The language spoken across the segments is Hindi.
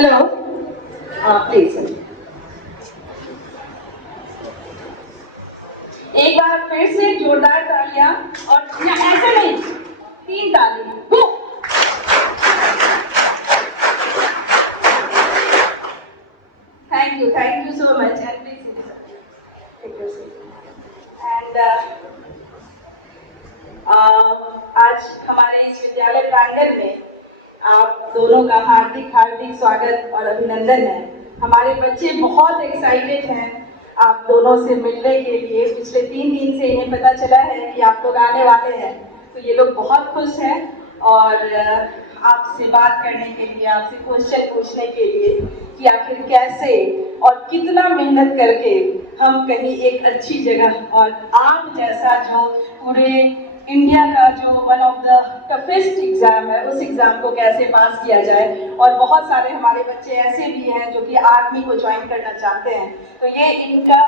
हेलो प्लीज एक बार फिर से जोरदार तालियां और या ऐसे नहीं 3 ताली गो। Thank you so much and please and आज हमारे इस विद्यालय प्रांगण में आप दोनों का हार्दिक स्वागत और अभिनंदन है। हमारे बच्चे बहुत एक्साइटेड हैं आप दोनों से मिलने के लिए। पिछले 3 दिन से इन्हें पता चला है कि आप लोग आने वाले हैं, तो ये लोग बहुत खुश हैं और आपसे बात करने के लिए, आपसे क्वेश्चन पूछने के लिए कि आखिर कैसे और कितना मेहनत करके हम कहीं एक अच्छी जगह और आप जैसा जो पूरे इंडिया का जो one of the toughest exam है उस एग्जाम को कैसे पास किया जाए। और बहुत सारे हमारे बच्चे ऐसे भी हैं जो कि आर्मी को ज्वाइन करना चाहते हैं, तो ये इनका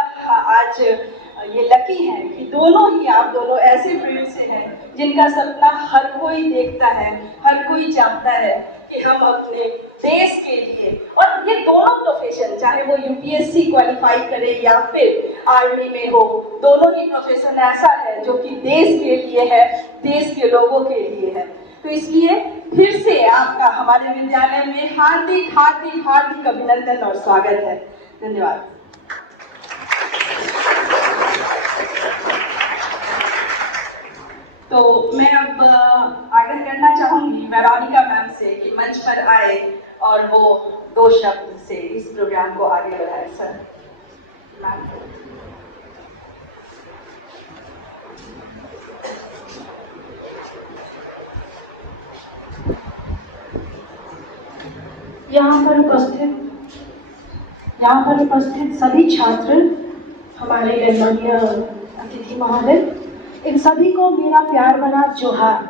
आज ये लकी है कि दोनों ही आप दोनों ऐसे फील्ड से हैं जिनका सपना हर कोई देखता है, हर कोई चाहता है कि हम अपने देश के लिए, और ये दोनों प्रोफेशन चाहे वो यूपीएससी क्वालिफाई करे या फिर आर्मी में हो, दोनों ही प्रोफेशन ऐसा है जो कि देश के लिए है, देश के लोगों के लिए है। तो इसलिए फिर से आपका हमारे विद्यालय में हार्दिक अभिनंदन और स्वागत है। धन्यवाद। तो मैं अब आग्रह करना चाहूंगी वेरोनिका मैम से कि मंच पर आए और वो 2 शब्द से इस प्रोग्राम को आगे बढ़ाए। Sir ma'am. यहाँ पर उपस्थित सभी छात्र, हमारे गणमान्य अतिथि महोदय, इन सभी को मेरा प्यार भरा जोहार।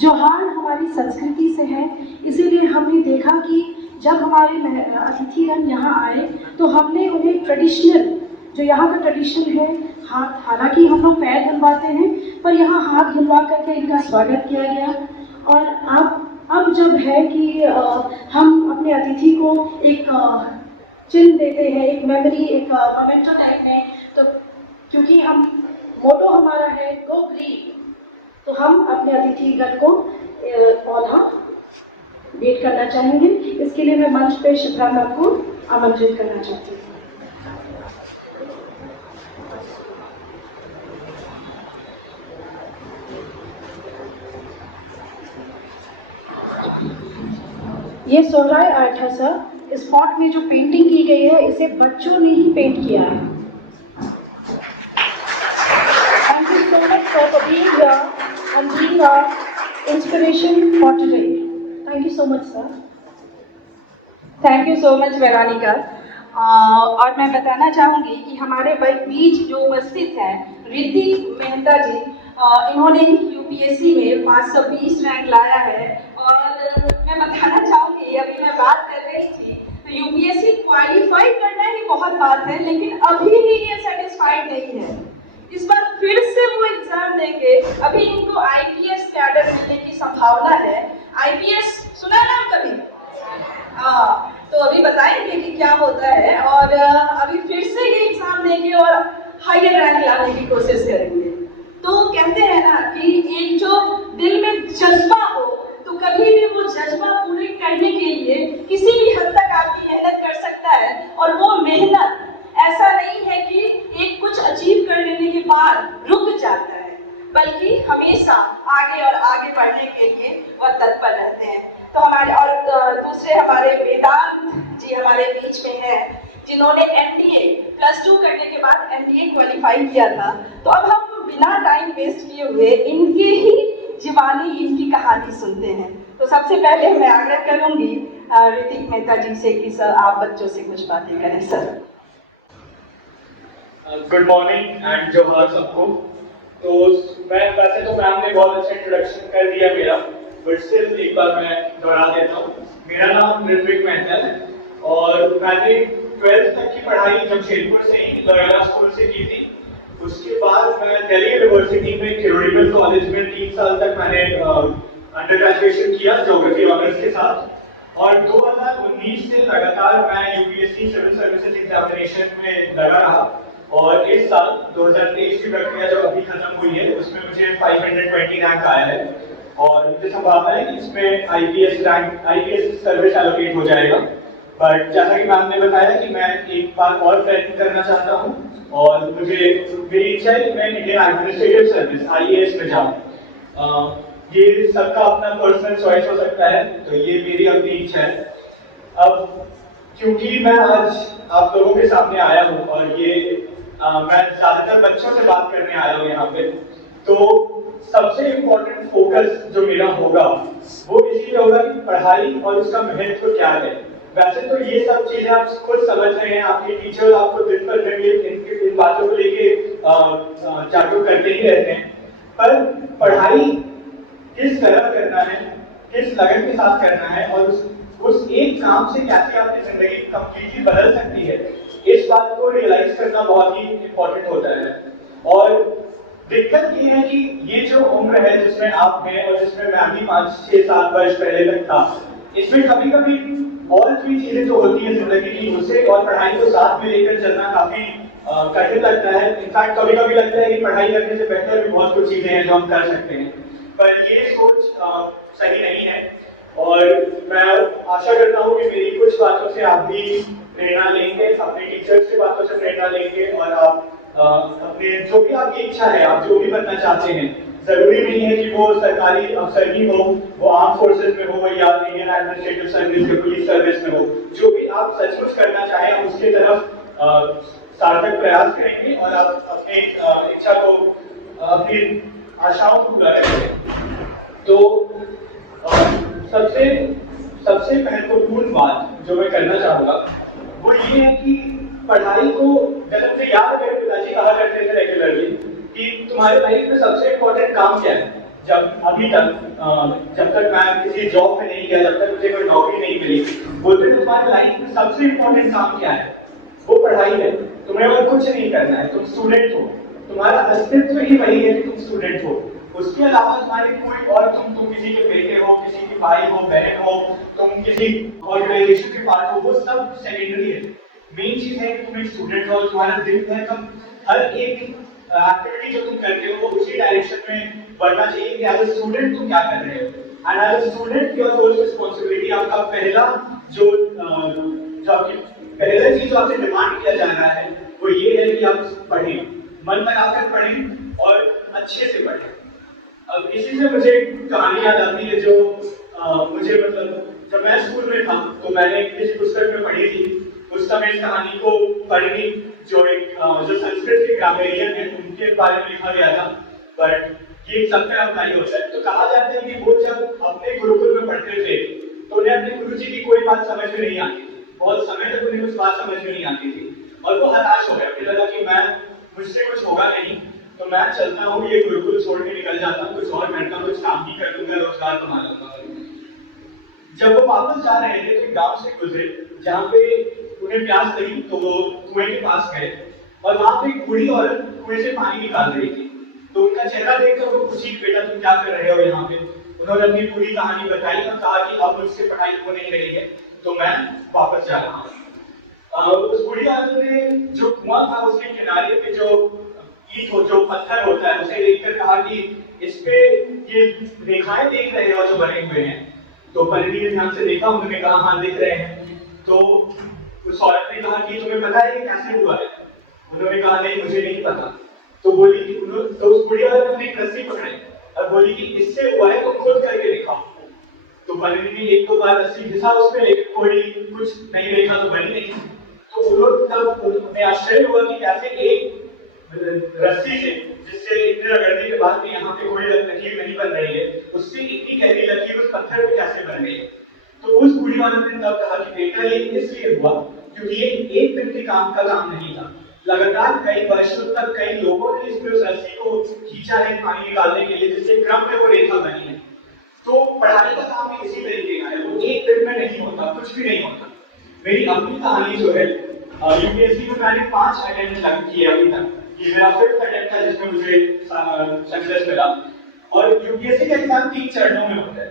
जोहार हमारी संस्कृति से है, इसीलिए हमने देखा कि जब हमारे अतिथिगण यहाँ आए तो हमने उन्हें ट्रेडिशनल, जो यहाँ का ट्रेडिशन है, हाथ, हालांकि हम लोग पैर धुलवाते हैं पर यहाँ हाथ धुलवा करके इनका स्वागत किया गया। और अब जब है कि हम अपने अतिथि को एक चिन्ह देते हैं, एक मेमोरी, एक मोमेंटो टाइप में, तो क्योंकि हम मोटो हमारा है गो ग्रीन, तो हम अपने अतिथिगण को पौधा भेंट करना चाहेंगे। इसके लिए मैं मंच पे शिप्रा मैम को आमंत्रित करना चाहती हूँ। ये सोहराय आर्ट है सर। इस पॉट में जो पेंटिंग की गई है इसे बच्चों ने ही पेंट किया है। Thank you so much for being here and being our inspiration for today. Thank you so much, sir. Thank you so much Veronica. और मैं बताना चाहूँगी कि हमारे बीच जो उपस्थित हैं ऋतिक मेहता जी, इन्होंने यूपीएससी में 520 रैंक लाया है। और मैं बताना चाहूँगी, अभी मैं बात कर रही थी, तो यूपीएससी क्वालिफाई करना ही बहुत बात है, लेकिन अभी भी ये सेटिस्फाइड नहीं है। इस बार फिर से वो एग्जाम देंगे। अभी इनको आईपीएस कैडर मिलने की संभावना है। आईपीएस सुना है नाम कभी? तो अभी बताएंगे कि क्या होता है, और अभी फिर से ये एग्जाम देंगे और हायर रैंक लाने की कोशिश करेंगे। तो कहते हैं ना कि एक जो दिल में जज्बा हो, तो कभी भी वो जज्बा पूरे करने के लिए किसी भी हद तक आदमी मेहनत कर सकता है। और वो मेहनत ऐसा नहीं है कि एक कुछ अचीव कर लेने के बाद रुक जाता है, बल्कि हमेशा आगे और आगे बढ़ने के लिए वह तत्पर रहते हैं। तो हमारे और दूसरे हमारे वेदांत जी हमारे बीच में हैं, जिन्होंने एनडीए +2 करने के बाद एनडीए क्वालिफाई किया था। तो अब हम बिना टाइम वेस्ट किए हुए इनके ही जीवानी, इनकी कहानी सुनते हैं। तो सबसे पहले मैं आग्रह करूंगी ऋतिक मेहता जी से कि सर आप बच्चों से कुछ बातें करें। सर गुड मॉर्निंग एंड जोहार सबको। तो मैं वैसे तो मैम ने बहुत अच्छा इंट्रोडक्शन कर दिया मेरा, बट स्टिल एक बार मैं दोहरा देता हूँ। मेरा नाम ऋत्विक मेहता है और मैंने 12th तक की पढ़ाई जमशेदपुर से ही लॉयोला स्कूल से की थी। उसके बाद मैं दिल्ली यूनिवर्सिटी में थियोरेटिकल कॉलेज में 3 साल तक मैंने अंडर ग्रेजुएशन किया ज्योग्राफी ऑनर्स के साथ। और 2019 से लगातार मैं यूपीएससी सिविल सर्विसेज एग्जामिनेशन में लगा रहा और इस साल 2023 की प्रक्रिया जो अभी खत्म हुई है उसमें मुझे 520 रैंक आया है और मुझे संभावना है कि इसमें आईपीएस सर्विस एलोकेट हो जाएगा। बट जैसा कि मैम ने बताया कि मैं एक बार और प्रयत्न करना चाहता हूँ और मेरी इच्छा है कि मैं इंडियन एडमिनिस्ट्रेटिव सर्विस आईएएस में जाऊँ। ये सबका अपना पर्सनल चॉइस हो सकता है, तो ये मेरी अपनी इच्छा है। अब क्योंकि मैं आज आप लोगों के सामने आया हूँ और मैं ज्यादातर बच्चों से बात करने आया हूँ यहाँ पे, तो सबसे इम्पोर्टेंट फोकस जो मेरा होगा वो इसी होगा कि पढ़ाई और उसका महत्व क्या है। वैसे तो ये सब चीजें आप खुद समझ रहे हैं, आपके टीचर आपको दिन पर दिन इन बातों को लेके जागरूक करते ही रहते हैं, पर पढ़ाई किस तरह करना है, किस लगन के साथ करना है और उस एक काम से कैसे आपकी जिंदगी कंप्लीटली बदल सकती है, इस बात को रियलाइज करना बहुत ही इंपॉर्टेंट होता है। और दिक्कत ये है कि ये जो उम्र है जिसमें आप हैं और जिसमें मैं भी 5-6-7 वर्ष पहले तक था, इसमें कभी कभी और भी चीजें जो होती है जिंदगी की उसे और पढ़ाई को साथ में लेकर चलना काफी कठिन लगता है। इनफैक्ट कभी कभी लगता है कि पढ़ाई करने से बेहतर भी बहुत कुछ चीजें हैं जो हम कर सकते हैं, पर ये सोच सही नहीं है। और मैं आशा करता हूँ कि मेरी कुछ बातों से आप भी प्रेरणा लेंगे, अपने टीचर्स की बातों से प्रेरणा लेंगे और आप अपने जो भी आपकी इच्छा है, आप जो भी बनना चाहते हैं, जरूरी नहीं है कि वो सरकारी अफसर ही हो, वो आर्म फोर्सेस में हो या इंडियन एडमिनिस्ट्रेटिव सर्विस या पुलिस सर्विस में हो, जो भी आप सचमुच करना चाहें हम उसकी तरफ सार्थक प्रयास करेंगे और आप अपनी इच्छा को, अपनी आशाओं को पूरा करेंगे। तो सबसे महत्वपूर्ण बात जो मैं करना चाहूंगा वो ये है कि पढ़ाई को जन्म से याद मेरे पिताजी कहा करते थे रेगुलरली कि तुम्हारे लाइफ में सबसे इम्पोर्टेंट काम क्या है। जब तक मैं किसी जॉब में नहीं गया, जब तक मुझे कोई नौकरी नहीं मिली, बोलते थे तुम्हारे लाइफ में सबसे इम्पोर्टेंट काम क्या है, वो पढ़ाई है। तुम्हें और कुछ नहीं करना है, तुम स्टूडेंट हो, तुम्हारा अस्तित्व ही वही है कि तुम स्टूडेंट हो। उसके अलावा तुम्हारी कोई और तुम किसी के बेटे हो, किसी की भाई हो, बहन हो, तुम किसी ऑर्गेनाइजेशन के पार्ट हो, वो सब सेकेंडरी है। मेन चीज है कि तुम एक स्टूडेंट हो, तुम्हारा दिन है, तुम हर एक एक्टिविटी जो तुम करते हो वो उसी डायरेक्शन में बढ़ना चाहिए कि एज अ स्टूडेंट तुम क्या कर रहे हो। And as a student your first responsibility, आपका पहला जो आपकी पहला चीज जो आपसे डिमांड किया जा रहा है वो ये है कि आप पढ़ें, मन लगाकर पढ़ें और अच्छे से पढ़ें। अब इसी से मुझे कहानी याद आती है जो मुझे मतलब जब मैं स्कूल में था तो मैंने किसी पुस्तक में पढ़ी थी। उस समय इस कहानी को पढ़नी जो संस्कृत के ग्रामेरियन है उनके बारे में लिखा गया था, बट ये सबका अप्लाई होता है। तो कहा जाता है कि वो जब अपने गुरुकुल में पढ़ते थे तो उन्हें अपने गुरु जी की कोई बात समझ में नहीं आती थी, बहुत समय तक उन्हें कुछ बात समझ में नहीं आती थी और वो हताश हो गया। मुझे लगा कि मुझसे कुछ होगा नहीं, तो मैं चलता हूँ, ये गुरुकुल छोड़ के निकल जाता हूँ, कुछ और करता हूँ, कुछ काम ही कर लूंगा, रोजगार कमा लूंगा। जब वो वापस जा रहे थे तो गांव से गुजरे जहाँ पे उन्हें प्यास लगी, तो वो कुएं के पास गए और वहां पे एक बूढ़ी औरत कुएं से पानी निकाल रही थी। तो उनका चेहरा देखकर वो पूछी, बेटा तुम क्या कर रहे हो यहाँ पे? उन्होंने अपनी पूरी कहानी बताई और कहा कि अब मुझसे पढ़ाई हो नहीं रही है तो मैं वापस जा रहा हूँ। उस बूढ़ी औरत ने जो कुआं था उसके किनारे पे जो ईंट हो, जो पत्थर होता है, उसे देखकर कहा कि इस पे ये रेखाएं देख रहे हो जो बने हुए हैं? तो परिणी ने ध्यान से देखा, उन्होंने कहा हाँ दिख रहे हैं। तो उस औरत ने कहा कि तुम्हें पता है ये कैसे हुआ है? उन्होंने कहा नहीं मुझे नहीं पता। तो बोली कि तो उस बुढ़ी औरत ने एक रस्सी पकड़ी और बोली कि इससे हुआ है तो खुद करके दिखाओ। तो परिणी ने एक दो बार रस्सी घिसा उस पर, लेकिन कोई कुछ नहीं देखा तो बनी नहीं। तो उन्हें आश्चर्य हुआ कि कैसे एक रस्सी से, जिससे इतने रगड़ने के बाद भी यहाँ पे कोई लकीर नहीं बन रही है, उससे इतनी गहरी लकीर उस पत्थर पे कैसे बन गई? तो उस बूढ़ी औरत ने तब कहा कि बेटा ये इसलिए हुआ क्योंकि ये एक दिन के काम का काम नहीं था, लगातार कई वर्षों तक कई लोगों ने इसमें उस रस्सी को खींचा है पानी निकालने के लिए, जिससे क्रम में वो रेखा बनी है। तो पढ़ाई का काम भी इसी तरीके का है, वो एक दिन में नहीं होता, कुछ भी नहीं होता। मेरी अपनी कहानी जो है, यूपीएससी में मैंने 5 अटेम्प्ट किए अभी तक, ये मेरा 5th अटेम्प्ट था जिसमें मुझे सक्सेस मिला। और यूपीएससी का एग्जाम 3 चरणों में होता है।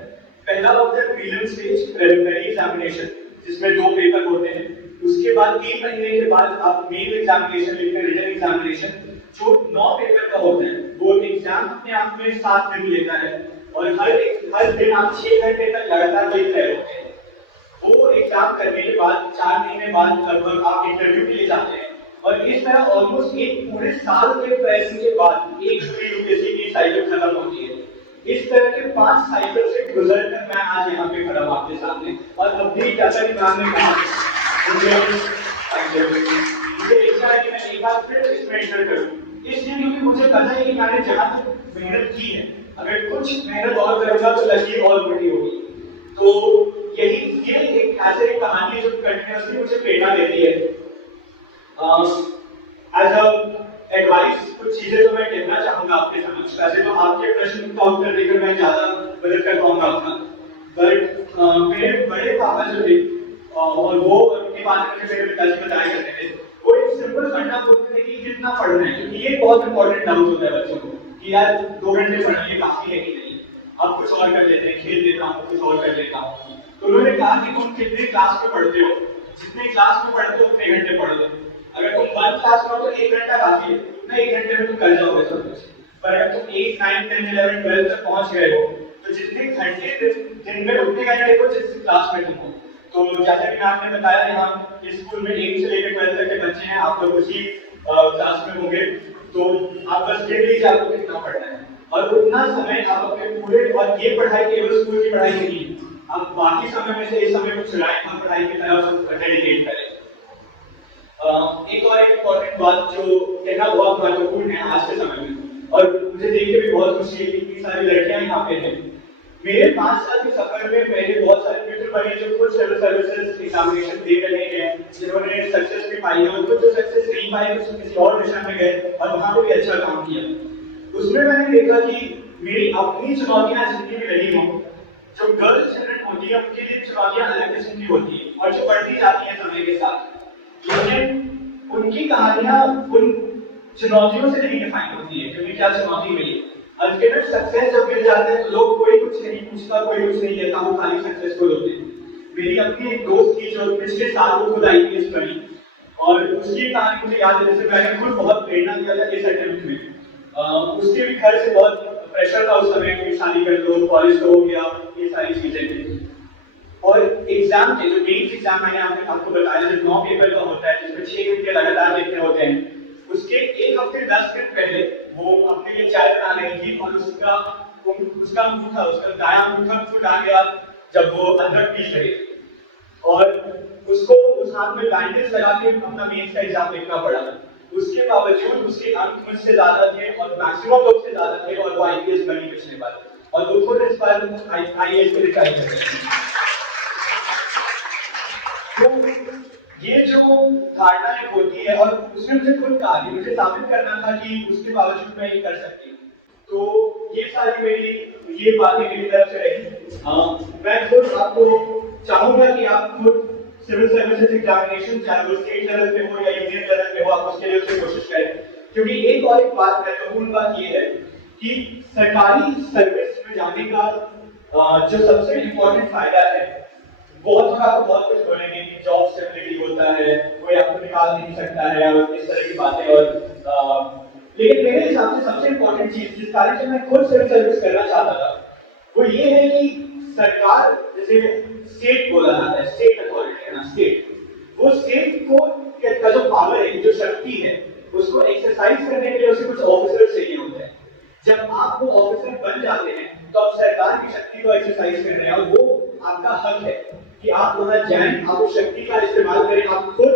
पहला होता है प्रीलिम स्टेज, प्रिलिमिनरी एग्जामिनेशन, जिसमें 2 पेपर होते हैं। उसके बाद 3 महीने के बाद आप मेन एग्जामिनेशन लिखते हैं, रिटन एग्जामिनेशन, जो 9 पेपर का होता है। वो एग्जाम अपने आप में 7 दिन लेता है और हर दिन आप 6 घंटे तक लगातार लिख रहे होते हैं। वो एग्जाम करने के बाद 4 महीने बाद लगभग आप इंटरव्यू के लिए जाते हैं और इस तरह ऑलमोस्ट एक पूरे साल के प्रयास के बाद एक यूपीएससी की साइकिल खत्म होती है। इस तरह के 5 साइकिल से गुजरकर मैं आज यहाँ पे खड़ा हूँ आपके सामने। और अब भी जैसा कि मैम ने कहा, मुझे इच्छा है कि मैं एक बार फिर इसमें एंटर करूँ, इसलिए क्योंकि मुझे पता है कि मैंने जहाँ तक मेहनत की है, अगर कुछ मेहनत और करूँगा तो लकीर और बड़ी होगी। तो ये एक ऐसी कहानी है जो कंटिन्यूअसली मुझे प्रेरणा देती है। एज अ एडवाइस कुछ चीजें जो मैं कहना चाहूंगा आपके समक्ष। वैसे तो आपके प्रश्न का उत्तर देकर मैं ज्यादा मदद कर पाऊंगा अपना, बट मेरे बड़े पापा जो थे और वो उनके बारे में मेरे पिताजी बताया करते थे, वो एक सिंपल फंडा बोलते थे कि कितना पढ़ना है, क्योंकि ये बहुत इंपॉर्टेंट डाउट होता है बच्चों को कि यार 2 घंटे पढ़ना ये काफी है कि नहीं, आप कुछ और कर लेते हैं, खेल लेता हूँ, कुछ और कर लेता हूँ। तो उन्होंने कहा कि तुम कितने क्लास में पढ़ते हो, जितने क्लास में पढ़ते हो उतने घंटे पढ़ लो। अगर तुम 1 क्लास में हो तो 1 घंटा काफी है, उतना 1 घंटे में तुम कर जाओगे सब कुछ। पर अगर तुम 8, 9, 10, 11, 12 तक पहुंच गए हो तो जितने घंटे दिन में उतने घंटे को जिस क्लास में तुम हो। तो जैसा कि आपने बताया, यहाँ इस स्कूल में 1 से लेकर 12 तक के बच्चे हैं, आप लोग उसी क्लास में होंगे, तो आप बस देख लीजिए आपको कितना पढ़ना है और उतना समय आप अपने पूरे, और ये पढ़ाई केवल स्कूल की पढ़ाई नहीं है, आप बाकी समय में से इस समय को चुराएं, हम पढ़ाई की तरफ डेडिकेट करें। एक और इम्पोर्टेंट बात जो कहना बहुत महत्वपूर्ण है आज के समय में, और मुझे देख के भी बहुत खुशी है कि इतनी सारी लड़कियां यहाँ पे हैं। मेरे 5 साल के सफर में मेरे बहुत सारे मित्र बने जो कुछ सिविल सर्विसेज एग्जामिनेशन दे रहे हैं, जिन्होंने सक्सेस भी पाई है, और कुछ जो सक्सेस नहीं पाए कुछ किसी और दिशा में गए और वहां पे भी अच्छा काम किया। उसमें मैंने देखा कि मेरी अपनी चुनौतियां जितनी भी रही हों, जो गर्ल्स चिल्ड्रन होती है उनके लिए चुनौतियां अलग किस्म की होती है और जो बढ़ती जाती हैं समय के साथ, लेकिन उनकी कहानियां उन चुनौतियों से नहीं डिफाइन होती है, क्योंकि क्या चुनौती मिली, अल्टीमेट सक्सेस जब मिल जाते हैं तो लोग कोई कुछ नहीं पूछता, कोई कुछ नहीं कहता, वो खाली सक्सेसफुल होते हैं। मेरी अपनी एक दोस्त थी जो पिछले साल वो खुद IPS बनी, और उसकी कहानी मुझे याद है, जैसे मैंने खुद बहुत प्रेरणा दिया था इस अटेम्प्ट में। उसके भी घर से बहुत प्रेशर था उस समय कि शादी कर लो, कॉलेज तो हो गया, ये सारी चीजें थी। और एग्जाम के जो मेंस एग्जाम मैंने आपको बताया जो 9 पेपर का होता है, जिसमें 6 घंटे लगातार लिखने होते हैं, उसके 1 हफ्ते 10 दिन पहले वो अपने लिए चाय बना रही थी और उसका अंगूठा, उसका दायां अंगूठा फूट आ गया जब वो अदरक पीस रही थी, और उसको उस हाथ में बैंडेज लगा के अपना मेंस का एग्जाम लिखना पड़ा। उसके बावजूद उसके अंक मुझसे ज्यादा थे और मैक्सिमम लोग से ज्यादा थे, और वो IPS बनी पिछले बार, और वो खुद इस बार IAS के लिए ट्राई कर रहे हैं। तो ये जो धारणाएं होती है, और उसने मुझे खुद कहा कि मुझे साबित करना था कि उसके बावजूद मैं ये कर सकती हूँ। तो ये सारी ये बातें मेरी तरफ से रही। मैं खुद आपको चाहूंगा कि आप खुद सिविल सर्विसेज एग्जामिनेशन, चाहे वो स्टेट लेवल पे हो या यूनियन लेवल पे हो, आप उसके लिए उससे कोशिश करें, क्योंकि एक और एक बात महत्वपूर्ण बात ये है कि सरकारी सर्विस में जाने का जो सबसे इम्पोर्टेंट फायदा है, बहुत लोग आपको बहुत कुछ बोलेंगे कि जॉब स्टेबिलिटी होता है, कोई आपको निकाल नहीं सकता है और इस तरह की बातें, और लेकिन मेरे हिसाब से सबसे इम्पोर्टेंट चीज जिस कारण से मैं खुद सिविल सर्विस करना चाहता था, वो ये है कि सरकार, जैसे स्टेट बोला जाता है, स्टेट अथॉरिटी है ना, स्टेट, वो स्टेट को का जो पावर है, जो शक्ति है, उसको एक्सरसाइज करने के लिए उसे कुछ ऑफिसर चाहिए होते हैं। जब आप वो ऑफिसर बन जाते हैं तो आप सरकार की शक्ति को एक्सरसाइज कर रहे हैं, और वो आपका हक है कि आप वहां जाएं, आप उस शक्ति का इस्तेमाल करें, आप खुद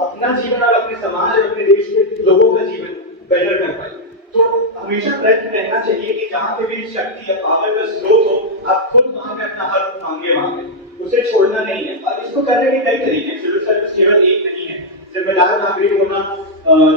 अपना जीवन और अपने समाज और अपने देश के लोगों का जीवन बेहतर कर पाए। तो हमेशा प्रयत्न रहना चाहिए कि जहां पे भी शक्ति या पावर का स्रोत हो, आप खुद वहां पे अपना हक मांगे, वहां पे उसे छोड़ना नहीं है। और इसको करने के कई तरीके हैं, सिविल सर्विस केवल एक नहीं है। जिम्मेदार नागरिक होना,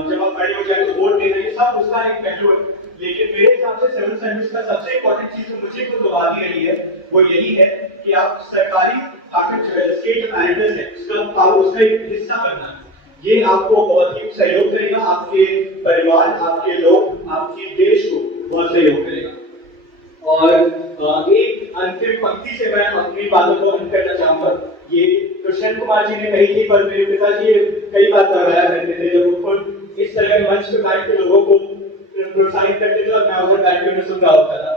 जब आप बड़े हो जाए तो वोट देना, ये सब उसका एक पहलू है, लेकिन मेरे हिसाब से सिविल सर्विस का सबसे इंपॉर्टेंट चीज जो मुझे खुद गवादी रही है, वो यही है कि आप सरकारी ताकत जो है, स्टेट अपेरेटस है, उसका एक हिस्सा बनना, ये आपको बहुत ही सहयोग करेगा, आपके परिवार, आपके लोग, आपके देश को बहुत सहयोग करेगा। और एक अंतिम पंक्ति से मैं अपनी बातों को अंत करना चाहूंगा। ये दुष्यंत कुमार जी ने कही थी, पर मेरे पिताजी ये कई बार दोहराया करते थे जब वो खुद इस तरह के मंच पे बैठ के लोगों को प्रोत्साहित करते थे और मैं उधर बैठ के उन्हें सुन रहा होता था।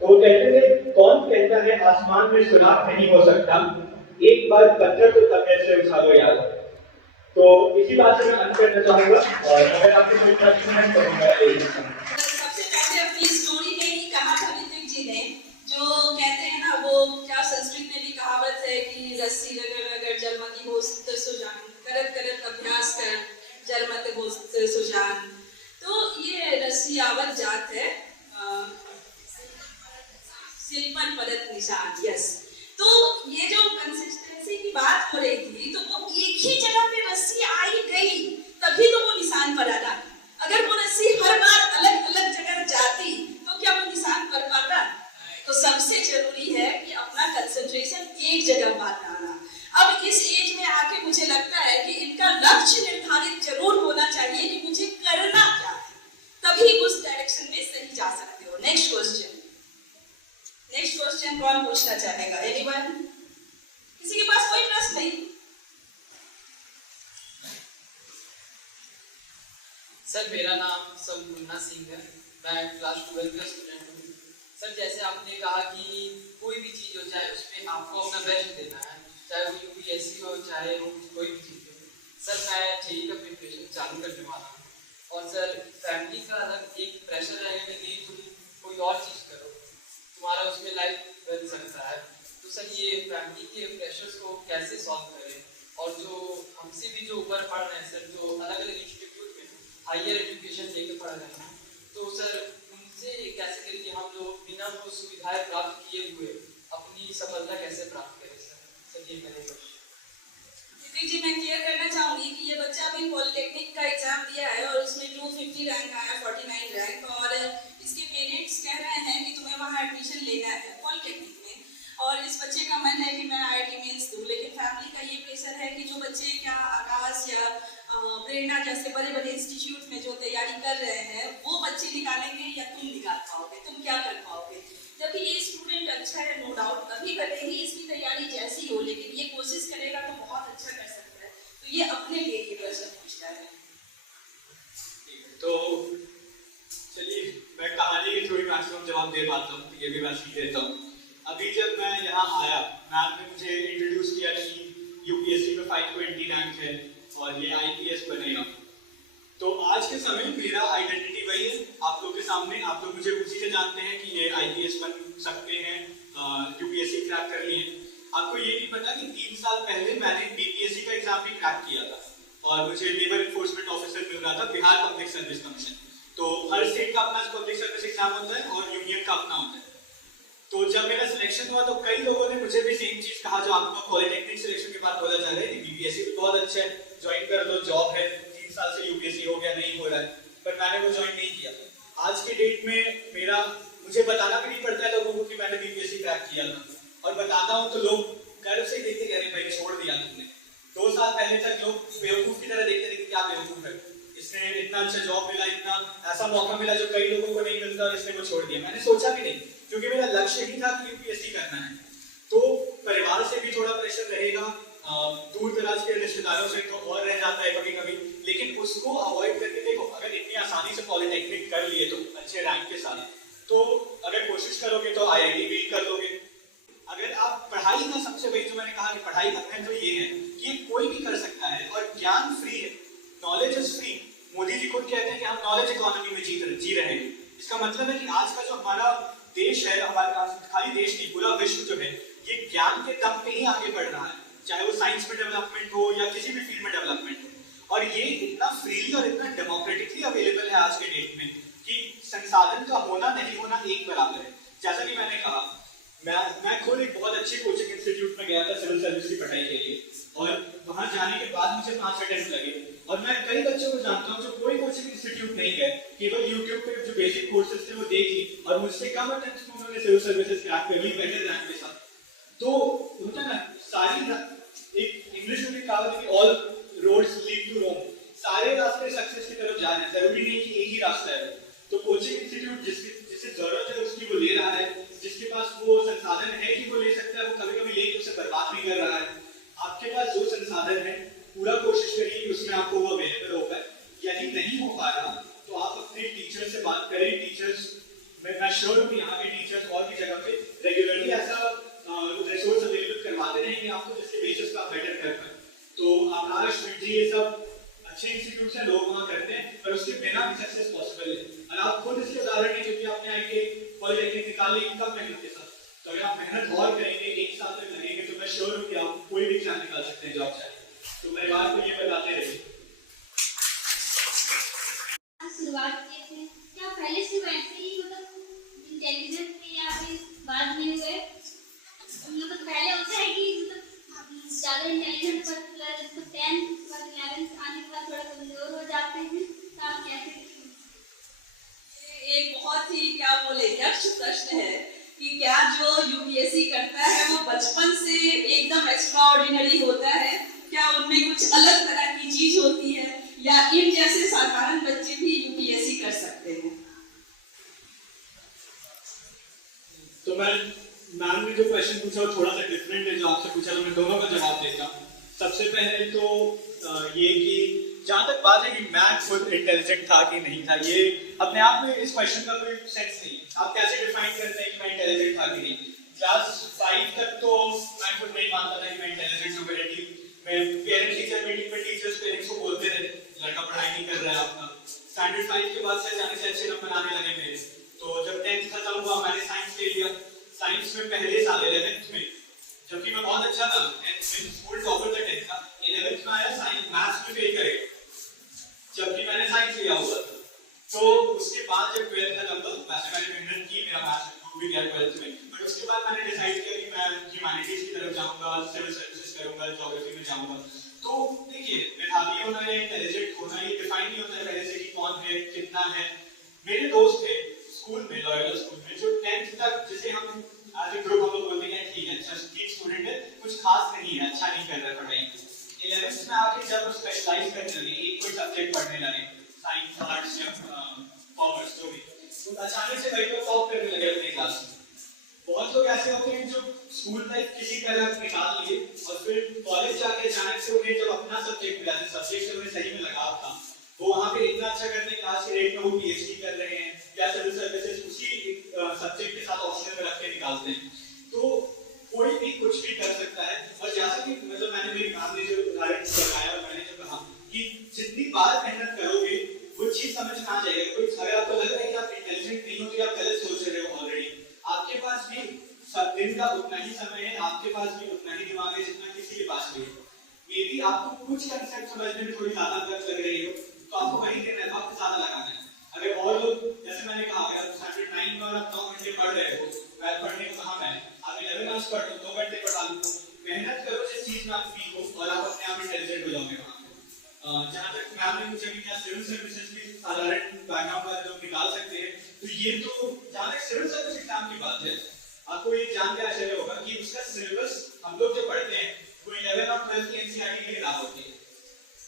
तो वो कहते थे, कौन कहता है आसमान में सुराख नहीं हो सकता, एक बार पत्थर तो तबीयत से उठा लो यार। तो इसी बात से मैं अंत करना चाहूंगा और अगर आपके कोई प्रश्न है तो मैं सबसे पहले अपनी स्टोरी में ही कहा था ऋतिक जी ने, जो कहते हैं ना, वो क्या संस्कृत में भी कहावत है कि रस्सी रगड़ रगड़ जलमति होस्त सुजान, करत करत अभ्यास कर जलमति होस्त सुजान। तो ये रस्सी आवत जात है, सिलपन परत निशान। यस, तो ये जो कंसिस्टेंसी की बात हो रही थी, तो वो एक ही जगह पे रस्सी आई गई तभी तो वो निशान पर आना। अगर वो रस्सी हर बार अलग अलग जगह जाती तो क्या वो निशान पर पाता? तो सबसे जरूरी है कि अपना कंसंट्रेशन एक जगह पर आना। अब इस एज में आके मुझे लगता है कि इनका लक्ष्य निर्धारित जरूर होना चाहिए कि मुझे करना क्या है, तभी उस डायरेक्शन में सही जा सकते हो। नेक्स्ट क्वेश्चन कौन पूछना चाहेगा? एनीवन? किसी के पास कोई प्रश्न नहीं? सर, मेरा नाम संपूर्णा सिंह है, मैं क्लास 12 का स्टूडेंट हूँ। सर, जैसे आपने कहा कि कोई भी चीज़ हो, चाहे उसमें आपको अपना बेस्ट देना है, चाहे वो यूपीएससी हो, चाहे वो कोई भी चीज़ हो। सर, मैं जेईई का प्रिपरेशन चालू करने वाला हूँ और सर फैमिली का अलग एक प्रेशर रहेगा कि नहीं तुम कोई और चीज़ करो, तुम्हारा उसमें लाइफ बन सकता है। तो सर, ये फैमिली के प्रेशर्स को कैसे सॉल्व करें? और जो हमसे भी जो ऊपर पढ़ रहे हैं सर, जो अलग अलग इंस्टीट्यूट में हायर एजुकेशन लेकर पढ़ रहे हैं, तो सर उनसे कैसे करें कि हम लोग बिना वो सुविधाएं प्राप्त किए हुए अपनी सफलता कैसे प्राप्त करें? सर ये मेरे क्वेश्चन। जी, मैं क्लियर करना चाहूंगी कि ये बच्चा अभी पॉलिटेक्निक का एग्जाम दिया है और उसमें 250 रैंक आया, 49 रैंक, और इसके पेरेंट्स कह रहे हैं कि तुम्हें वहाँ एडमिशन लेना है पॉलिटेक्निक में, और इस बच्चे का मन है कि मैं IIT मेंस दूँ, लेकिन फैमिली का ये प्रेशर है कि जो बच्चे क्या आकाश या प्रेरणा जैसे बड़े बड़े इंस्टीट्यूट में जो तैयारी कर रहे हैं वो बच्चे निकालेंगे या तुम निकाल पाओगे, तुम क्या कर पाओगे? जबकि ये स्टूडेंट अच्छा है, नो डाउट, कभी भले ही इसकी तैयारी जैसी हो, लेकिन ये कोशिश करेगा तो बहुत अच्छा कर सकता है। तो ये अपने लिए ये प्रश्न पूछता है। तो चलिए, मैं कहानी की थोड़ी मैक्सिमम जवाब दे पाता हूँ, तो ये भी मैं सीख देता हूँ। अभी जब मैं यहाँ आया, मैम ने मुझे इंट्रोड्यूस किया कि यूपीएससी में 520 रैंक है और ये IPS बनेगा। तो आज के समय मेरा आइडेंटिटी वही है आप लोगों के सामने। आप लोग मुझे उसी से जानते हैं कि ये IPS बन सकते हैं, यूपीएससी क्रैक कर लिए। आपको ये नहीं पता कि 3 साल पहले मैंने BPSC का एग्जाम भी क्रैक किया था और मुझे लेबर इन्फोर्समेंट ऑफिसर मिल रहा था, बिहार पब्लिक सर्विस कमीशन। तो हर स्टेट का अपना पब्लिक सर्विस एग्जाम होता है और यूनियन का अपना होता है। तो जब मेरा सिलेक्शन हुआ तो कई लोगों ने मुझे भी सेम चीज कहा जो आपको पॉलिटेक्निक सिलेक्शन के बाद बोला जा रहा है कि BPSC भी बहुत अच्छा है, ज्वाइन कर लो, जॉब है, 3 साल से UPSC हो गया, नहीं हो रहा है। पर मैंने वो ज्वाइन नहीं किया। आज के डेट में मुझे बताना भी नहीं पड़ता है लोगों को कि मैंने BPSC क्रैक किया था, और बताता हूँ तो लोग गर्व से देखते कह रहे भाई छोड़ दिया तुमने। 2 साल पहले तक लोग बेवकूफ की तरह देखते थे कि क्या बेवकूफ है, इसने इतना अच्छा जॉब मिला, इतना ऐसा मौका मिला जो कई लोगों को नहीं मिलता और इसने वो छोड़ दिया। मैंने सोचा भी नहीं, क्योंकि मेरा लक्ष्य ही था कि UPSC करना है। तो परिवार से भी थोड़ा प्रेशर रहेगा, दूर दराज के रिश्तेदारों से तो और रह जाता है कभी कभी, लेकिन उसको अवॉइड करके देखो, अगर इतनी आसानी से पॉलिटेक्निक कर लिए तो अच्छे रैंक के साथ, तो अगर कोशिश करोगे तो IIT भी कर लोगे। अगर आप पढ़ाई का, सबसे पहले जो मैंने कहा कि पढ़ाई का महत्व ये है कि ये कोई भी कर सकता है और ज्ञान फ्री है, knowledge is free. Modi ji खुद कहते हैं कि हम नॉलेज इकोनॉमी में जी रहे हैं। इसका मतलब है कि आज का जो हमारा देश है, हमारा खाली देश नहीं, पूरा विश्व जो है, ये ज्ञान के दम पे ही आगे बढ़ रहा है, चाहे वो साइंस में डेवलपमेंट हो या किसी भी फील्ड में डेवलपमेंट हो। और ये इतना फ्रीली और इतना डेमोक्रेटिकली अवेलेबल है आज के डेट में कि संसाधन का होना नहीं होना एक बराबर है। जैसा कि मैंने कहा, मैं खुद एक बहुत अच्छे कोचिंग इंस्टीट्यूट में गया था सिविल सर्विस की पढ़ाई के लिए, और वहां जाने के बाद मुझे 5 अटेम्प्ट लगे। और मैं कई बच्चों को जानता हूँ जो कोई कोचिंग इंस्टीट्यूट नहीं गए, केवल YouTube पे जो बेसिक कोर्सेज थे वो देख ली, और मुझसे कम अटेम्प्ट में उन्होंने सिविल सर्विसेज क्रैक कर ली बेटर रैंक के साथ। तो होता है ना, सारी एक इंग्लिश में कहावत है कि ऑल रोड्स लीड टू रोम, सारे रास्ते सक्सेस की तरफ जा रहे हैं, जरूरी नहीं कि एक ही रास्ता है। तो कोचिंग इंस्टीट्यूट जिससे जरूरत है उसकी वो ले रहा है, जिसकी उसके पास वो संसाधन है कि वो ले सकता है, वो कभी कभी लेके उसे बर्बाद नहीं कर रहा है। आपके पास जो संसाधन है पूरा कोशिश करिए कि उसमें आपको वो अवेलेबल हो पाए। यदि नहीं हो पा रहा तो आप अपने टीचर से बात करें। टीचर्स मैं श्योर हूँ कि यहाँ के टीचर्स और भी जगह पे रेगुलरली ऐसा रिसोर्स अवेलेबल करवाते रहेंगे आपको, जिसके बेसिस पे आप बेटर कर पाए। तो हमारा जी ये सब अच्छे इंस्टीट्यूट है, लोग वहाँ करते हैं, पर उसके बिना भी सक्सेस पॉसिबल है। और आप खुद इसके उदाहरण है, क्योंकि आपने आईटी पॉलिटेक्निक निकाल ली कम मेहनत के साथ। तो अगर आप मेहनत और करेंगे, 1 साल तक लगेंगे, तो मैं श्योर हूँ कि आप कोई भी एग्जाम निकाल सकते हैं जॉब चाहिए। तो परिवार को ये बताते रहिए। शुरुआत किए थे, क्या पहले से वैसे ही मतलब इंटेलिजेंट थे या फिर बाद में हुए? मतलब पहले होता है कि मतलब ज़्यादा इंटेलिजेंट पर प्लस 10th पर 11th आने के बाद थोड़ा कमजोर हो जाते हैं, तो आप कैसे? एक बहुत ही क्या बोले यक्ष प्रश्न है कि क्या जो यूपीएससी करता है वो बचपन से एकदम एक्स्ट्राऑर्डिनरी होता है? क्या उनमें कुछ अलग तरह की चीज होती है, या इन जैसे साधारण बच्चे भी यूपीएससी कर सकते हैं? तो मैम ने जो क्वेश्चन पूछा वो थोड़ा सा डिफरेंट है जो आपसे पूछा, तो मैं दोनों का जवाब देता हूँ। सबसे पहले तो ये कि जहाँ तक बात है कि मैं खुद इंटेलिजेंट था कि नहीं था, ये अपने आप में इस क्वेश्चन का कोई सेंस नहीं है। आप कैसे डिफाइन करते हैं कि मैं इंटेलिजेंट था कि नहीं? क्लास 5 तक तो मैं खुद नहीं मानता था कि मैं इंटेलिजेंट हूँ। मैं पेरेंट टीचर मीटिंग में टीचर्स पेरेंट्स को बोलते थे लड़का पढ़ाई नहीं कर रहा है अपना। स्टैंडर्ड 5 के बाद से जाने से अच्छे नंबर आने लगे मेरे। तो जब 10th खत्म हुआ मैंने साइंस ले लिया। साइंस में पहले साल 11th में, जबकि मैं बहुत अच्छा था, 10th में स्कूल टॉपर था 10th का, 11th में आया साइंस मैथ्स में फेल करेगा, जबकि मैंने साइंस लिया हुआ था। तो उसके बाद जब 12th खत्म हुआ, वैसे मैंने मेहनत की, मेरा मैथ्स इंप्रूव भी किया 12th में, बट उसके बाद मैंने डिसाइड किया कि मैं ह्यूमैनिटीज की तरफ जाऊंगा, सिविल सर्विसेज करूंगा, ज्योग्राफी में जाऊंगा। तो देखिए, मेधावी होना या इंटेलिजेंट होना ये डिफाइन नहीं होता है पहले से कि कौन है कितना है। मेरे दोस्त थे स्कूल में, लॉयल स्कूल में, जो 10th तक, जिसे हम आज एक ग्रुप हम लोग बोलते हैं ठीक है अच्छा ठीक स्टूडेंट है, कुछ खास नहीं है, अच्छा नहीं कर रहा है पढ़ाई। 11th में आके जब स्पेशलाइज करने लगे, एक कोई सब्जेक्ट पढ़ने लगे, साइंस आर्ट्स या कॉमर्स जो भी, तो अचानक से भाई को टॉप करने लगे अपनी क्लास में। बहुत लोग ऐसे होते हैं जो स्कूल लाइफ किसी तरह निकाल लिए और फिर कॉलेज जाके अचानक से उन्हें जब अपना सब्जेक्ट मिला, सब्जेक्ट से उन्हें सही में लगाव था, वो वहाँ पे इतना अच्छा करने के आज के डेट में वो पीएचडी कर रहे हैं या सिविल सर्विसेज उसी सब्जेक्ट के साथ ऑप्शनल में रख के निकालते हैं। तो कोई भी कुछ भी कर सकता है। और जैसा कि मतलब मैंने मेरी मैम ने जो उदाहरण बताया और मैंने जो कहा कि जितनी बार मेहनत करोगे वो चीज समझ में आ जाएगा। कोई अगर आपको लग रहा है कि आप इंटेलिजेंट नहीं हो तो आप गलत सोच रहे हो ऑलरेडी। आपके पास भी दिन का उतना ही समय है, आपके पास भी उतना ही दिमाग है जितना किसी के पास भी है। मे बी आपको कुछ कंसेप्ट समझने में थोड़ी ज्यादा वक्त लग रही हो तो आपको वही देना है, वक्त ज्यादा लगाना है। अगर और लोग जैसे मैंने कहा अगर आप स्टैंडर्ड 9 में आप 9 घंटे पढ़ रहे हो, मैथ पढ़ने को कहा मैं आप 11 आवर्स पढ़ लो, 2 घंटे पढ़ा लो, मेहनत करो जिस चीज में आप वीक हो और आप अपने आप इंटेलिजेंट हो जाओगे वहाँ पे। जहाँ तक मैम ने पूछा कि क्या सिविल सर्विसेज भी साधारण बैकग्राउंड वाले लोग निकाल सकते हैं, तो ये तो जहाँ तक सिविल सर्विस एग्जाम की बात है, आपको ये जान के आश्चर्य होगा कि उसका सिलेबस हम लोग जो पढ़ते हैं वो 11 और 12 की एनसीईआरटी की किताब होती है।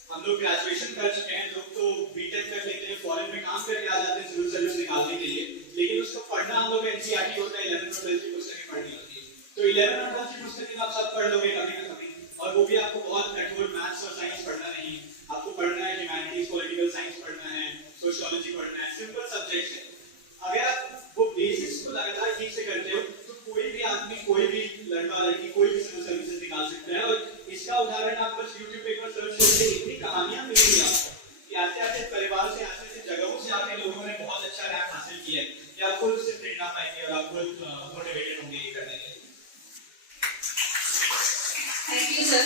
हम लोग ग्रेजुएशन कर चुके हैं, लोग तो बीटेक कर लेते हैं, फॉरेन में काम करके आ जाते हैं सिविल सर्विस निकालने के लिए, लेकिन उसको पढ़ना हम लोग एनसीईआरटी होता है, 11 और 12 की पुस्तकें पढ़नी होती है। तो 11 और 12 की पुस्तकें आप सब पढ़ लोगे कभी ना कभी, और वो भी आपको बहुत कठोर मैथ्स और साइंस पढ़ना नहीं है। आपको पढ़ना है ह्यूमैनिटीज, पॉलिटिकल साइंस पढ़ना है, सोशियोलॉजी पढ़ना है, सिंपल सब्जेक्ट्स है। अगर आप वो बेसिक्स को लगातार ठीक से करते हो तो कोई भी आदमी, कोई भी लड़का लड़की, कोई भी सिविल सर्विसेज निकाल सकता है। और इसका उदाहरण आप बस YouTube पे एक बार सर्च करके इतनी कहानियां मिलेंगी आपको कि ऐसे-ऐसे परिवार से, ऐसे-ऐसे जगहों से आके लोगों ने बहुत अच्छा रैंक हासिल किया है कि आप खुद उससे प्रेरणा पाएंगे और आप खुद मोटिवेटेड होंगे ये करने के लिए। Thank you sir.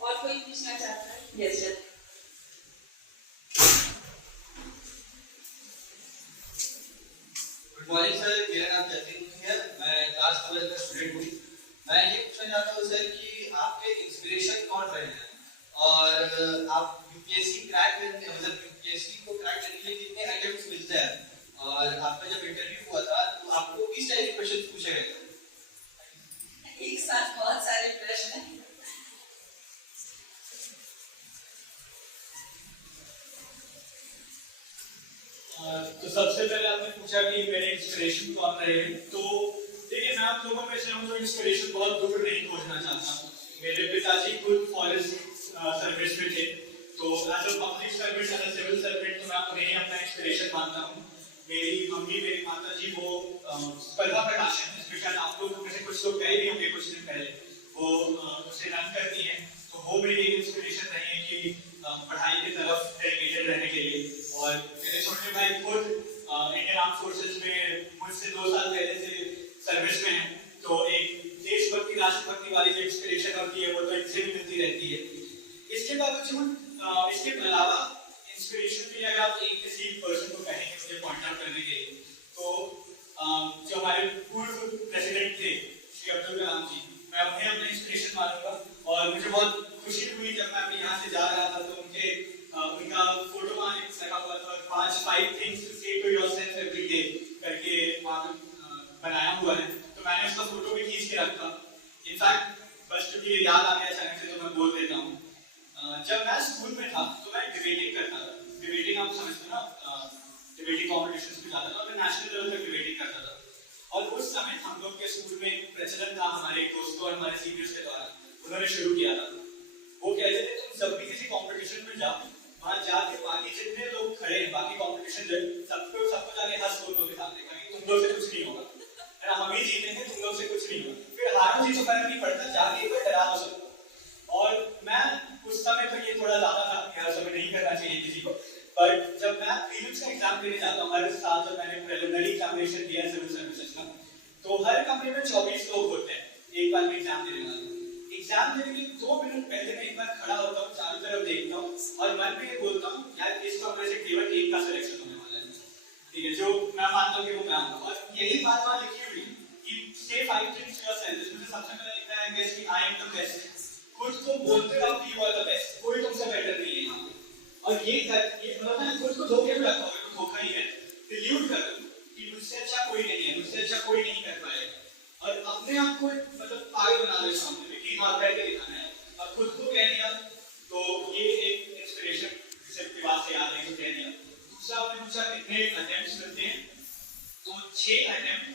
और कोई पूछना चाहता है? Yes sir. Good morning sir, मेरा नाम जतिन है, मैं क्लास 12 का स्टूडेंट हूँ। मैं ये पूछना चाहता हूँ सर कि आपके इंस्पिरेशन कौन रहे हैं और आप यूपीएससी क्रैक करने, मतलब यूपीएससी को क्रैक करने के लिए कितने अटेम्प्ट्स मिलते हैं, और आपका जब इंटरव्यू हुआ था तो आपको किस टाइप के क्वेश्चन पूछे गए थे? एक साथ बहुत सारे प्रश्न हैं। तो सबसे पहले आपने पूछा कि मेरे इंस्पिरेशन कौन रहे हैं। तो देखिए, मैं आप लोगों में से हूँ जो इंस्पिरेशन बहुत दूर नहीं खोजना चाहता। मेरे पिताजी खुद फॉरेस्ट सर्विस में थे, तो as a public service as a civil servant तो मैं उन्हें ही अपना इंस्पिरेशन मानता हूँ। मेरी मम्मी, मेरी माता जी वो स्पर्धा प्रकाशन, जिसमें शायद आप लोगों में से कुछ लोग गए भी होंगे कुछ दिन पहले, वो उसे रन करती हैं। तो वो मेरी इंस्पिरेशन रही है कि पढ़ाई की तरफ डेडिकेटेड रहने के लिए। और मेरे छोटे भाई खुद इंडियन आर्म फोर्सेज में मुझसे 2 साल पहले से सर्विस में हैं, तो एक देशभक्ति, राष्ट्रभक्ति वाली जो इंस्पिरेशन होती है वो तो इनसे भी मिलती रहती है। इसके बावजूद इसके अलावा इंस्पिरेशन के लिए अगर आप एक किसी पर्सन को कहेंगे मुझे पॉइंट आउट करने के लिए, तो जो हमारे पूर्व प्रेसिडेंट थे श्री अब्दुल कलाम जी, मैं उन्हें अपना इंस्पिरेशन मानूंगा। और मुझे बहुत खुशी हुई जब मैं अभी यहाँ से जा रहा था तो उनका फोटो वहाँ लगा हुआ था, 5 थिंग्स टू से टू योरसेल्फ एवरी डे करके वहाँ बनाया हुआ है। तो मैंने उसका फोटो भी खींच के रखा। इनफैक्ट बस क्योंकि याद आ गया अचानक से तो मैं बोल देता हूँ। जब मैं स्कूल में था तो मैं डिबेटिंग करता था। डिबेटिंग आप समझते ना, डिबेटिंग कॉम्पिटिशंस में जाता था, मैं नेशनल लेवल तक डिबेटिंग करता था। और उस समय हम लोग के स्कूल में एक प्रचलन था हमारे दोस्तों और हमारे सीनियर्स के द्वारा, उन्होंने शुरू किया था। वो कहते थे तुम जब भी किसी कॉम्पिटिशन में जाओ, वहाँ जाके बाकी जितने लोग खड़े हैं, बाकी कॉम्पिटिशन सबको जाके हंस दो उनके सामने, तुम लोग से कुछ नहीं होगा, है ना, हम ही जीतेंगे, तुम लोग से कुछ नहीं होगा। फिर हारो जीतो फर्क नहीं पड़ता, जाके एक बार डरा दो सबको। और मैं उस समय तो ये थोड़ा ज्यादा था, यार समय नहीं करना चाहिए किसी को। पर जब मैं प्रीलिम्स का एग्जाम देने जाता हूँ, हर साल जब मैंने प्रिलिमिनरी एग्जामिनेशन दिया सिविल सर्विसेज का, तो हर कमरे में 24 लोग होते हैं एक बार में एग्जाम देने वाले। एग्जाम देने के 2 मिनट पहले मैं एक बार खड़ा होता हूँ, चारों तरफ देखता हूँ और मन में ये बोलता हूँ यार इस कमरे से केवल एक का सिलेक्शन होने वाला है, ठीक है, जो मैं मानता हूँ कि वो मैं हूँ। और यही बात वहाँ लिखी हुई कि से 5 थिंग्स टू योरसेल्फ, जिसमें सबसे पहले लिखा है कि आई एम द बेस्ट। खुद को बोलते रहो कि यू आर द बेस्ट, कोई तुमसे बेटर नहीं है यहाँ पे। और ये मतलब ना खुद को धोखे में रखो, तो धोखा ही है। डिल्यूट कर दो कि मुझसे अच्छा कोई नहीं है, मुझसे अच्छा कोई नहीं कर पाएगा, और अपने आप को मतलब पागल बना दो सामने में कि हाँ करके दिखाना है, और खुद को कह दिया। तो ये एक इंस्पिरेशन सबके पास से आ रही है, तो कह दिया। दूसरा आपने पूछा कितने अटेम्प्ट्स मिलते हैं, तो 6 अटेम्प्ट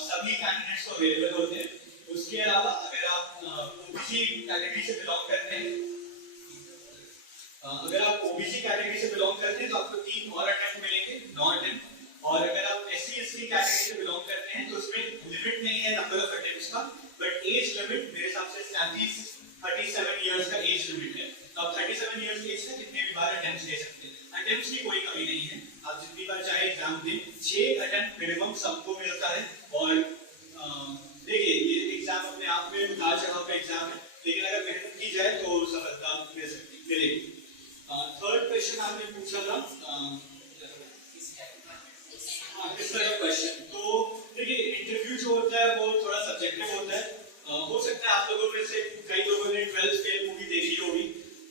सभी कैंडिडेट्स को अवेलेबल होते हैं। उसके अलावा अगर आप ओबीसी कैटेगरी से बिलोंग करते हैं, तो आपको 3 और अटेम्प्ट मिलेंगे, 9 अटेम्प्ट। और अगर आप एससी एसटी कैटेगरी से बिलोंग करते हैं तो उसमें लिमिट नहीं है नंबर ऑफ अटेम्प्ट्स का, बट एज लिमिट मेरे हिसाब से 37 इयर्स का एज लिमिट है। तो आप 37 इयर्स की एज से कितने भी बार अटेम्प्ट्स दे सकते हैं। अटेम्प्ट्स की कोई कमी नहीं है, आप जितनी बार चाहे एग्जाम दें, 6 अटेम्प्ट मिनिमम सबको मिलता है। और देखिए ये एग्जाम अपने आप में उतार चढ़ाव का एग्जाम है, लेकिन अगर मेहनत की जाए तो सफलता मिलेगी। थर्ड क्वेश्चन आपने पूछा था किस तरह का क्वेश्चन। तो देखिए इंटरव्यू जो होता है वो थोड़ा सब्जेक्टिव होता है। हो सकता है आप लोगों में से कई लोगों ने 12th फेल मूवी देखी होगी,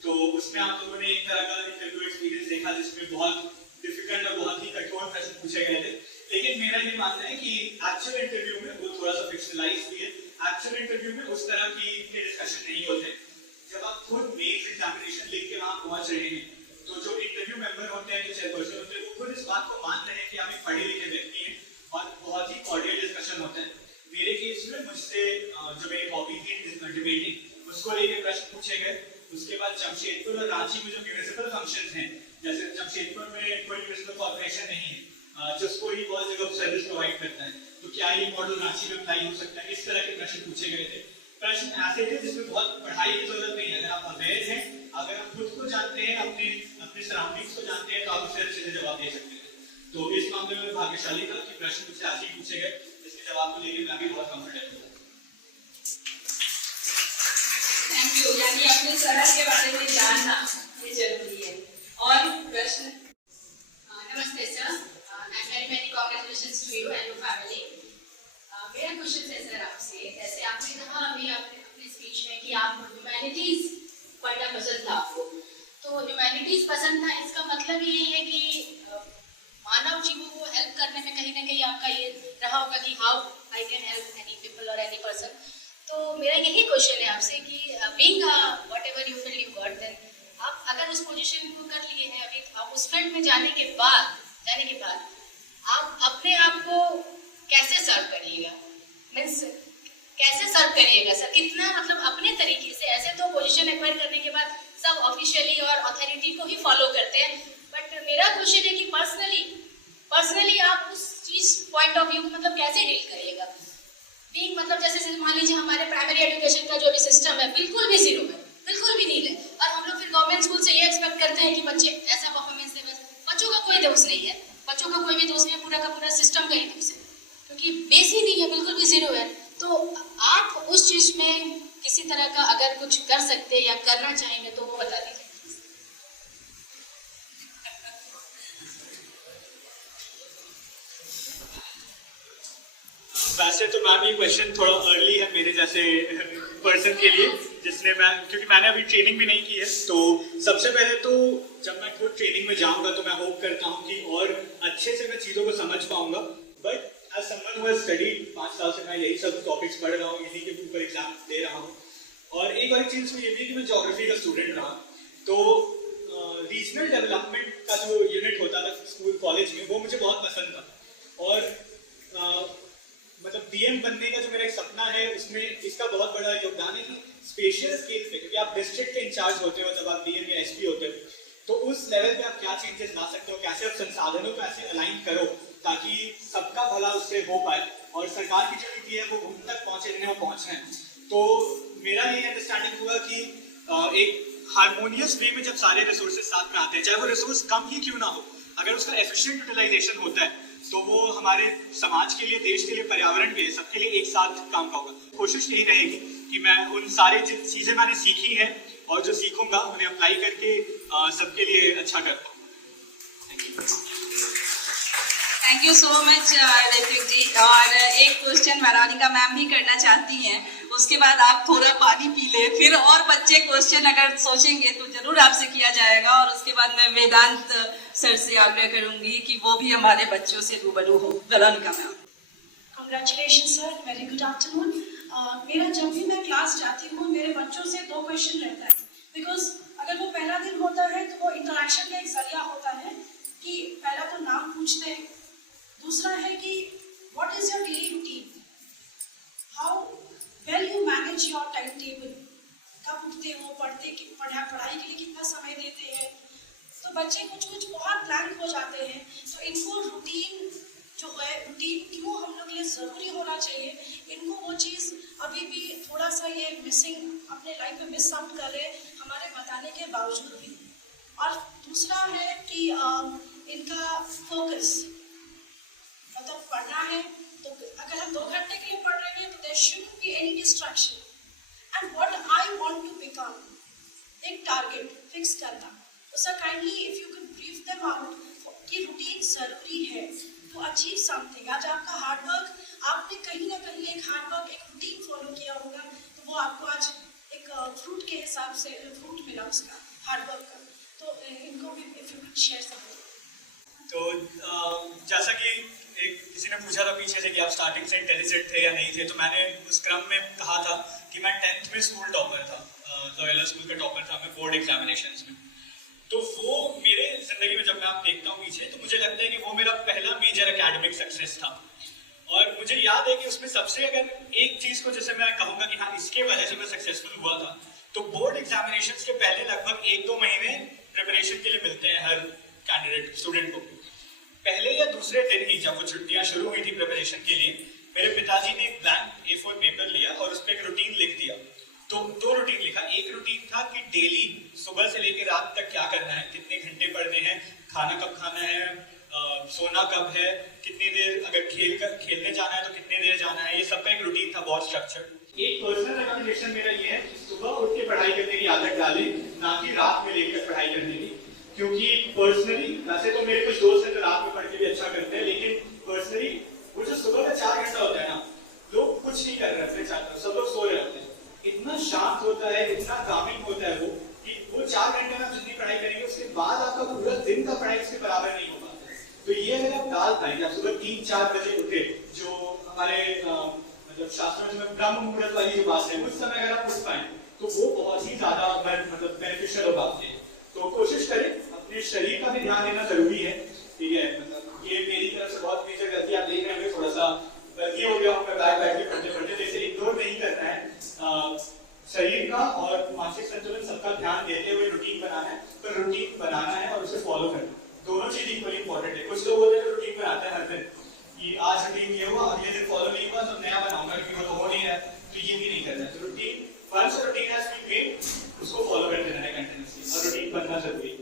तो उसमें आप लोगों ने एक तरह का इंटरव्यू एक्सपीरियंस देखा जिसमें बहुत डिफिकल्ट और बहुत ही कठोर प्रश्न पूछे गए थे। लेकिन मेरा ये मानना है कि एक्चुअल इंटरव्यू में वो थोड़ा सा फिक्शनलाइज भी है। एक्चुअल इंटरव्यू में उस तरह की डिस्कशन नहीं होते। जब आप खुद मेंस एग्जामिनेशन लिख के वहां पहुंच रहे हैं, तो जो इंटरव्यू मेंबर होते हैं, जो चेयरपर्सन होते हैं, वो खुद इस बात को मान रहे हैं कि हम एक पढ़े लिखे व्यक्ति हैं और बहुत ही कॉर्डियल डिस्कशन होता है। मेरे केस में मुझसे जो मेरी हॉबी थी डिबेटिंग, उसको लेकर प्रश्न पूछे गए। उसके बाद जमशेदपुर और रांची में जो म्यूनिसिपल फंक्शंस हैं, जैसे जमशेदपुर में कोई म्यूनिसिपल कॉर्पोरेशन नहीं है जिसको ही बहुत जगह सर्विस प्रोवाइड करता है, तो क्या ये मॉडल रांची में अप्लाई हो सकता है, इस तरह के प्रश्न पूछे गए थे। प्रश्न ऐसे थे जिसमें बहुत पढ़ाई की जरूरत नहीं है। अगर आप अवेयर हैं, अगर आप खुद को जानते हैं, अपने सराउंडिंग्स को जानते हैं, तो आप उससे अच्छे से जवाब दे सकते हैं। तो इस मामले में भाग्यशाली था कि प्रश्न मुझसे ऐसे ही पूछे गए, इसके जवाब को लेकर मैं भी बहुत कंफर्टेबल हूँ। Thank you. यानी अपने शहर के बारे में जानना ये जरूरी है। और प्रश्न। नमस्ते sir, many congratulations to you and your family. मेरा क्वेश्चन है सर आपसे, जैसे आपने कहा अभी अपने स्पीच में कि आप ह्यूमैनिटीज पढ़ना पसंद था आपको, तो ह्यूमैनिटीज पसंद था इसका मतलब यही है कि मानव जीवों को हेल्प करने में कहीं ना कहीं आपका ये रहा होगा कि how I can help any people और एनी पर्सन। तो मेरा यही क्वेश्चन है आपसे कि being whatever you feel you got, then आप अगर उस पोजीशन को कर लिए हैं, अभी आप उस फील्ड में जाने के बाद जाने के बाद आप अपने आप को कैसे सर्व करिएगा, मीन्स कैसे सर्व करिएगा सर, कितना मतलब अपने तरीके से। ऐसे तो पोजीशन एक्वायर करने के बाद सब ऑफिशियली और अथॉरिटी को ही फॉलो करते हैं, बट मेरा क्वेश्चन है कि पर्सनली आप उस चीज पॉइंट ऑफ व्यू को मतलब कैसे डील करिएगा। बीइंग मतलब जैसे मान लीजिए हमारे प्राइमरी एजुकेशन का जो भी सिस्टम है बिल्कुल भी जीरो है, बिल्कुल भी नहीं है, और हम लोग फिर गवर्नमेंट स्कूल से ये एक्सपेक्ट करते हैं कि बच्चे ऐसा परफॉर्मेंस दे। बच्चों का कोई दोष नहीं है, बच्चों का कोई भी दोष नहीं है, पूरा का पूरा सिस्टम का ही दोष है, क्योंकि बेस ही नहीं है, बिल्कुल भी जीरो है। तो आप उस चीज में किसी तरह का अगर कुछ कर सकते हैं या करना चाहेंगे तो वो बता दीजिए। वैसे तो मैम ये क्वेश्चन थोड़ा अर्ली है मेरे जैसे पर्सन के लिए, जिसने क्योंकि मैंने अभी ट्रेनिंग भी नहीं की है। तो सबसे पहले तो जब मैं खुद ट्रेनिंग में जाऊंगा तो मैं होप करता हूँ कि और अच्छे से मैं चीज़ों को समझ पाऊंगा। But as someone who has studied 5 साल से मैं यही सब टॉपिक्स पढ़ रहा हूँ, इन्हीं के ऊपर एग्जाम दे रहा हूँ। और एक और चीज़ ये भी है कि मैं ज्योग्राफी का स्टूडेंट रहा, तो रीजनल डेवलपमेंट का जो यूनिट होता था स्कूल कॉलेज में वो मुझे बहुत पसंद था। और मतलब डीएम बनने का जो मेरा एक सपना है उसमें इसका बहुत बड़ा योगदान है कि स्पेशल स्केल पे, क्योंकि आप डिस्ट्रिक्ट के इंचार्ज होते हो जब आप डीएम या एसपी होते हो, तो उस लेवल पे आप क्या चेंजेस ला सकते हो, कैसे आप संसाधनों को ऐसे अलाइन करो ताकि सबका भला उससे हो पाए और सरकार की जो नीति है वो उन तक पहुंचे जिन्हें वो पहुंच रहे हैं। तो मेरा ये अंडरस्टैंडिंग हुआ कि एक हारमोनियस वे में जब सारे रिसोर्सेज साथ में आते हैं, चाहे वो रिसोर्स कम ही क्यों ना हो, अगर उसका एफिशिएंट यूटिलाइजेशन होता है तो वो हमारे समाज के लिए, देश के लिए, पर्यावरण के लिए, सबके लिए एक साथ काम का होगा। कोशिश यही रहेगी कि मैं उन सारे चीज़ें मैंने सीखी हैं और जो सीखूंगा उन्हें अप्लाई करके सबके लिए अच्छा कर पाऊँ। Thank you so much Hrithik ji. और एक क्वेश्चन वेरोनिका मैम भी करना चाहती हैं, उसके बाद आप थोड़ा पानी पी ले, फिर और बच्चे क्वेश्चन अगर सोचेंगे तो जरूर आपसे किया जाएगा। और उसके बाद मैं वेदांत सर से आग्रह करूंगी कि वो भी हमारे बच्चों से रूबरू हो। Veronica ma'am. Congratulation sir, very good afternoon. मेरा जब भी मैं क्लास जाती हूँ मेरे बच्चों से 2 क्वेश्चन रहता है, बिकॉज अगर वो पहला दिन होता है तो वो इंटरेक्शन का एक जरिया होता है कि पहला तो नाम पूछते हैं, दूसरा है कि what is your daily routine, how well you manage your time table, कब उठते हो, पढ़ाई के लिए कितना समय देते हैं। तो बच्चे कुछ बहुत ब्लैंक हो जाते हैं। तो इनको रूटीन जो है, रूटीन क्यों हम लोग के लिए ज़रूरी होना चाहिए, इनको वो चीज़ अभी भी थोड़ा सा ये मिसिंग अपने लाइफ में मिस आउट कर रहे हैं हमारे बताने के बावजूद भी। और दूसरा है कि इनका फोकस, मतलब पढ़ना है तो अगर हम 2 घंटे के लिए पढ़ रहे हैं तो there shouldn't be any distraction. And what I want to become, एक टारगेट फिक्स करना। तो sir kindly if you can brief them out कि रूटीन जरूरी है तो अचीव समथिंग। आज आपका हार्डवर्क, आपने कहीं ना कहीं एक हार्डवर्क, एक रूटीन फॉलो किया होगा, तो वो आपको आज एक फ्रूट के हिसाब से फ्रूट मिला उसका हार्डवर्क का। तो इनको भी if you can share something. तो जैसा कि किसी ने पूछा था पीछे से कि आप स्टार्टिंग से इंटेलिजेंट थे या नहीं थे, तो मैंने उस क्रम में कहा था कि मैं 10th में स्कूल टॉपर था, लोयोला स्कूल का टॉपर था मैं बोर्ड एग्जामिनेशंस में। तो वो मेरे जिंदगी में जब मैं आप देखता हूँ पीछे, तो मुझे लगता है कि वो मेरा पहला मेजर एकेडमिक सक्सेस था। और मुझे याद है कि उसमें सबसे अगर एक चीज़ को जैसे मैं कहूँगा कि हाँ इसके वजह से मैं सक्सेसफुल हुआ था, तो बोर्ड एग्जामिनेशंस के पहले लगभग 1-2 महीने प्रिपरेशन के लिए मिलते हैं हर कैंडिडेट स्टूडेंट को। पहले या दूसरे दिन ही जब वो छुट्टियाँ शुरू हुई थी प्रिपरेशन के लिए, मेरे पिताजी ने एक ब्लैंक A4 पेपर लिया और उस पर एक रूटीन लिख दिया। तो 2 रूटीन लिखा। एक रूटीन था कि डेली सुबह से लेकर रात तक क्या करना है, कितने घंटे पढ़ने हैं, खाना कब खाना है, सोना कब है, कितनी देर अगर खेलने जाना है तो कितनी देर जाना है, ये सब का एक रूटीन था, बहुत स्ट्रक्चर्ड। एक पर्सनल रिकमेंडेशन मेरा ये है कि सुबह उठ के पढ़ाई करने की आदत डालें, ना कि रात में लेकर पढ़ाई करने की। क्योंकि पर्सनली वैसे तो मेरे कुछ दोस्त हैं जो रात में पढ़ के भी अच्छा करते हैं, लेकिन पर्सनली वो जो सुबह का 4 घंटा होता है ना, लोग कुछ नहीं कर रहे होते, सब लोग सो रहे होते हैं। इतना शांत होता है, इतना कामिंग होता है वो कि वो 4 घंटे में जितनी पढ़ाई करेंगे उसके बाद आपका पूरा दिन का पढ़ाई उसके बराबर नहीं हो पाता। तो ये अगर आप डाल पाए कि आप सुबह 3-4 बजे उठे, जो हमारे मतलब शास्त्रों में ब्रह्म मुहूर्त वाली जो बात है, उस समय अगर आप उठ पाए तो वो बहुत ही ज्यादा मतलब बेनिफिशियल होगा आपके। तो कोशिश करें, अपने शरीर का भी ध्यान देना जरूरी है, ठीक है। कुछ लोग होते हैं जो रूटीन बनाते हैं हर दिन कि आज रूटीन ये हुआ, अगले दिन फॉलो नहीं हुआ तो नया बनाऊंगा क्योंकि वो तो हो नहीं रहा है, तो ये भी नहीं करना है। तो routine once routine has been made उसको फॉलो करते रहना है कंटिन्यूअसली, और रूटीन बनना जरूरी है।